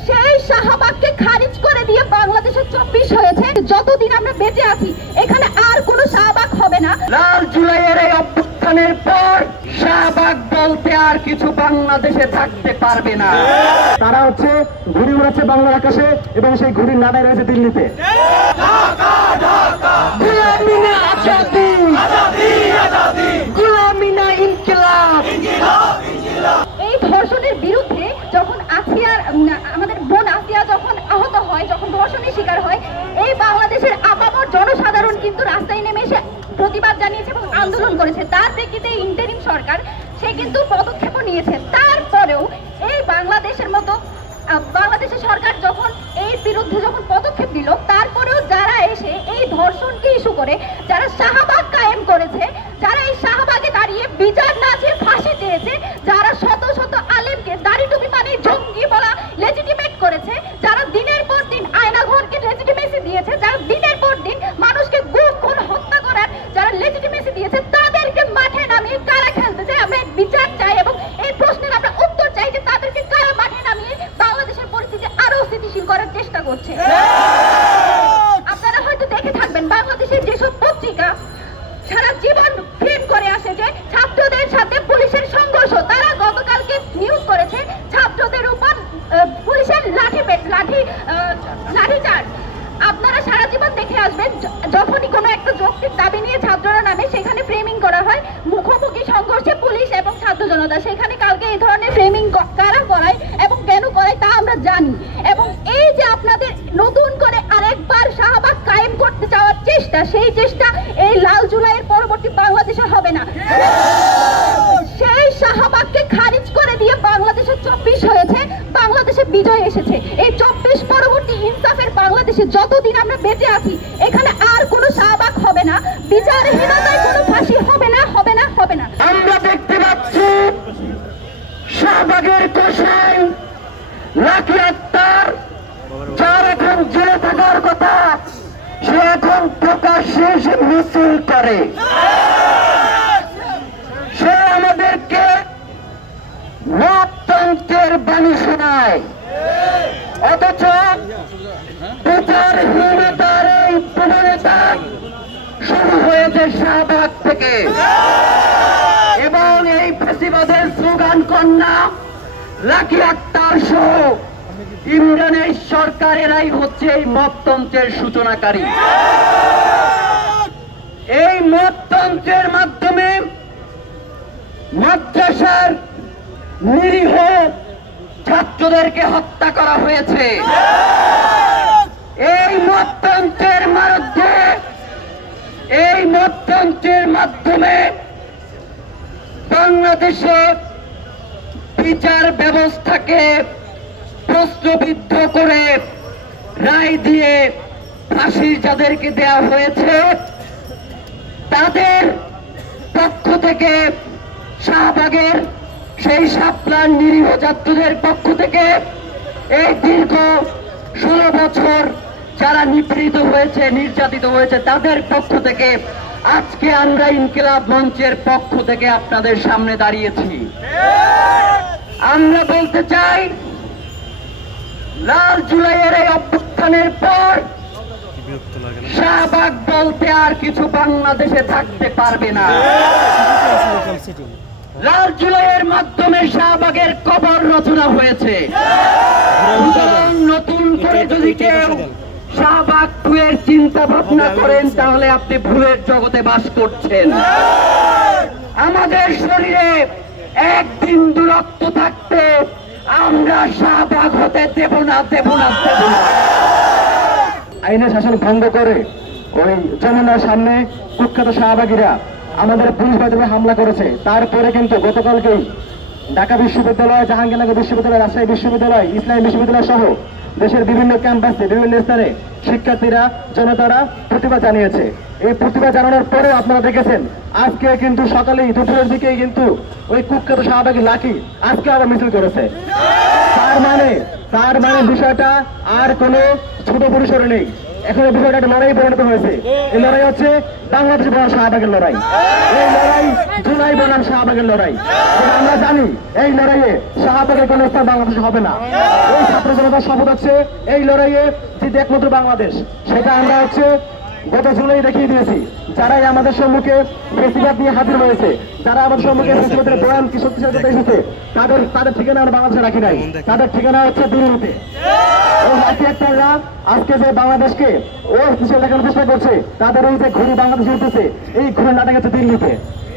সেই শাহবাগকে খারিজ করে দিয়ে বাংলাদেশে 24 হয়েছে। যতদিন আমরা বেঁচে আছি এখানে আর কোনো শাহবাগ হবে না। লাল জুলাইয়ের এই অভ্যুত্থানের পর শাহবাগ বলতে আর কিছু বাংলাদেশে থাকতে পারবে না। তারা হচ্ছে ঘুড়ি উড়াচ্ছে বাংলার আকাশে এবং সেই ঘুড়ির নাড়াই রয়েছে দিল্লিতে। গোলামি না আজাদি, গোলামি না ইনকিলাব। এই ধর্ষণের বিরুদ্ধে যখন আমাদের বোন আসিয়া যখন আহত হয়, যখন ধর্ষণের শিকার হয়, এই বাংলাদেশের আপামর জনসাধারণ কিন্তু রাস্তায় নেমে এসে প্রতিবাদ জানিয়েছে এবং আন্দোলন করেছে। তার প্রেক্ষিতে ইন্টারিম সরকার সে কিন্তু পদক্ষেপ নিয়েছে। তারপরেও এই বাংলাদেশের সরকার যখন এর বিরুদ্ধে যখন পদক্ষেপ দিল, তারপরেও যারা এসে এই ধর্ষণকে ইস্যু করে, যারা শাহবাগ কায়েম করেছে, যারা এই শাহবাগে দাঁড়িয়ে বিচার না চেয়ে ফাঁসি চেয়েছে, যারা শত শত আলেমকে দাড়ি টুপি মানে জঙ্গি বলা লেজিটিমেট করেছে, যারা দিনের পর দিন আয়নাঘরকে লেজিটিমেসি দিয়েছে, যারা দিনের পর দিন মানুষকে গুম খুন হত্যা করার যারা লেজিটিমেসি দিয়েছে, তাদেরকে মাঠে নামিয়ে কারা খেলতে চায়। আমরা বিচার চাই এবং এই প্রশ্নের আমরা উত্তর চাই যে তাদেরকে কারা মাঠে নামিয়ে বাংলাদেশের পরিস্থিতি আরো স্থিতিশীল করার চেষ্টা করছে। আপনারা হয়তো দেখে থাকবেন বাংলাদেশের যেসব পত্রিকা সারা জীবন ফিল্ম করে আসে যে ছাত্রদের সাথে পুলিশের সংঘর্ষ, তারা গতকালকে নিউজ করেছে ছাত্রদের উপর পুলিশের লাঠিচার্জ। আপনারা সারা জীবন দেখে আসবেন যখনই কোনো একটা যৌক্তিক দাবি নিয়ে ছাত্ররা নামে সেখানে ফ্রেমিং করা হয় মুখোমুখি সংঘর্ষে পুলিশ এবং ছাত্র জনতা। সেখানে কালকে এই ধরনের ফ্রেমিং কারা করায় এবং কেন করায় তা আমরা জানি। এবং এই যে আপনাদের নতুন করে আরেকবার শাহবাগ কায়েম করতে চাওয়ার চেষ্টা, সেই চেষ্টা এই লাল জুলাইয়ের পরবর্তী বাংলাদেশে হবে না। সেই শাহবাগকে খারিজ করে দিয়ে বাংলাদেশে 24 হয়েছে, বাংলাদেশে বিজয় এসেছে। এই 24 পরবর্তী ইনসাফের বাংলাদেশে যতদিন আমরা বেঁচে আছি এখানে আর কোনো শাহবাগ হবে না, বিচারহীনতায় কোনো ফাঁসি হবে না, হবে না, হবে না। আমরা দেখতে পাচ্ছি শাহবাগের কসাই লাকি আক্তার, যার এখন জেলে থাকার কথা, সে এখন প্রকাশ্যে এসে মিছিল করে। সে আমাদেরকে মততন্ত্রের বাণী শোনায়, অথচ বিচারহীনতার এই প্রবণতা শুরু হয়েছে শাহবাগ থেকে। এবং এই ফ্যাসিবাদের স্লোগান কন্যা লাকি আক্তার সহ ইমরানের সরকারেরাই হচ্ছে এই মততন্ত্রের সূচনাকারী। এই মততন্ত্রের মাধ্যমে মাদ্রাসার নিরীহ ছাত্রদেরকে হত্যা করা হয়েছে। এই মততন্ত্রের মাধ্যমে বাংলাদেশে বিচার ব্যবস্থাকে প্রশ্নবিদ্ধ করে রায় দিয়ে ফাঁসি যাদেরকে দেওয়া হয়েছে, তাদের পক্ষ থেকে শাহবাগের সেই শাপলার নিরীহ ছাত্রদের পক্ষ থেকে এই দীর্ঘ 16 বছর যারা নিপীড়িত হয়েছে, নির্যাতিত হয়েছে, তাদের পক্ষ থেকে আজকে আমরা ইনকিলাব মঞ্চের পক্ষ থেকে আপনাদের সামনে দাঁড়িয়েছি। আমরা বলতে চাই, লাল জুলাইয়ের এই অভ্যুত্থানের পর শাহবাগ বলতে আর কিছু বাংলাদেশে থাকতে পারবে না। লাল জুলাইয়ের মাধ্যমে শাহবাগের কবর রচনা হয়েছে। নতুন করে যদি কেউ শাহবাগ 2 এর চিন্তা ভাবনা করেন, তাহলে আপনি ভুলের জগতে বাস করছেন। আমাদের শরীরে এক বিন্দু রক্ত থাকতে আমরা শাহবাগ হতে দেব না, দেব না, দেব না। আইনের শাসন ভঙ্গ করে ওই যমুনার সামনে কুখ্যাত শাহবাগীরা আমাদের পুলিশ বাহিনী হামলা করেছে। তারপরে কিন্তু গতকালকেই ঢাকা বিশ্ববিদ্যালয়, জাহাঙ্গীরনগর বিশ্ববিদ্যালয়, রাজশাহী বিশ্ববিদ্যালয়, ইসলামী বিশ্ববিদ্যালয় সহ দেশের বিভিন্ন ক্যাম্পাসে বিভিন্ন স্থানে শিক্ষার্থীরা, জনতারা প্রতিবাদ জানিয়েছে। এই প্রতিবাদ জানানোর পরে আপনারা দেখেছেন আজকে কিন্তু সকালেই দুপুরের দিকেই কিন্তু ওই কুখ্যাত শাহবাগী লাকি আজকে আবার মিছিল করেছে। তার মানে বিষয়টা আর কোনো ছোট পরিসরে নেই। এখন এই বিষয়টা একটা লড়াই পরিণত হয়েছে। এই লড়াই হচ্ছে বাংলাদেশ বনাম শাহবাগের লড়াই। এই লড়াই জুলাই বনাম শাহবাগের লড়াই। আমরা জানি এই লড়াইয়ে শাহবাগের কোনো স্থান বাংলাদেশে হবে না। এই ছাত্র জনতার শপথ হচ্ছে এই লড়াইয়ে জিতে একমাত্র বাংলাদেশ। সেটা আমরা হচ্ছে গত জুলাই দেখিয়ে দিয়েছি। যারাই আমাদের সম্মুখে ফেসিবাদ নিয়ে হাজির হয়েছে, যারা আমাদের সম্মুখে ফেসিবাদের বয়ান কি শক্তিশালী করতে এসেছে, তাদের ঠিকানা আমরা বাংলাদেশে রাখি নাই। তাদের ঠিকানা হচ্ছে দিল্লিতে। এই লাঠি একটারা আজকে যে বাংলাদেশকে ও দেশের লেখানোর চেষ্টা করছে, তাদের এই যে ঘুরি বাংলাদেশে উঠতেছে, এই ঘুরির নাটক হচ্ছে দিল্লিতে।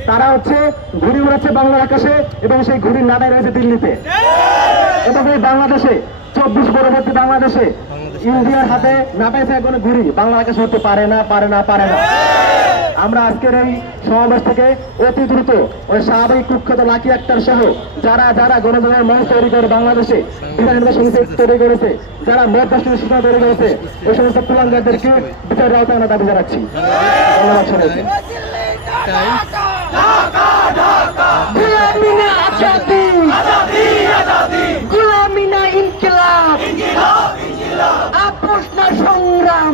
তারা হচ্ছে ঘুরি উড়াচ্ছে বাংলার আকাশে এবং সেই ঘুরির নাটাই রয়েছে দিল্লিতে। এবং এই বাংলাদেশে 24 পরবর্তী বাংলাদেশে ইন্ডিয়ার হাতে নাটাইছে কোনো ঘুরি বাংলার আকাশে হতে পারে না। আমরা আজকের এই সমাবেশ থেকে অতি দ্রুত ওই স্বাভাবিক কুখ্যাত লাকি আক্তার সহ যারা গণতন্ত্রের মঞ্চ তৈরি করে বাংলাদেশে বিধানসভা সমিতি তৈরি করেছে, যারা মত রাষ্ট্রের সূচনা তৈরি করেছে, ওই সমস্ত কুলাঙ্গারদেরকে বিচারের আওতায় আমরা দাবি জানাচ্ছি। ধন্যবাদ সবাইকে। গুলামিনা ইনকিলাব, আপোষ না সংগ্রাম।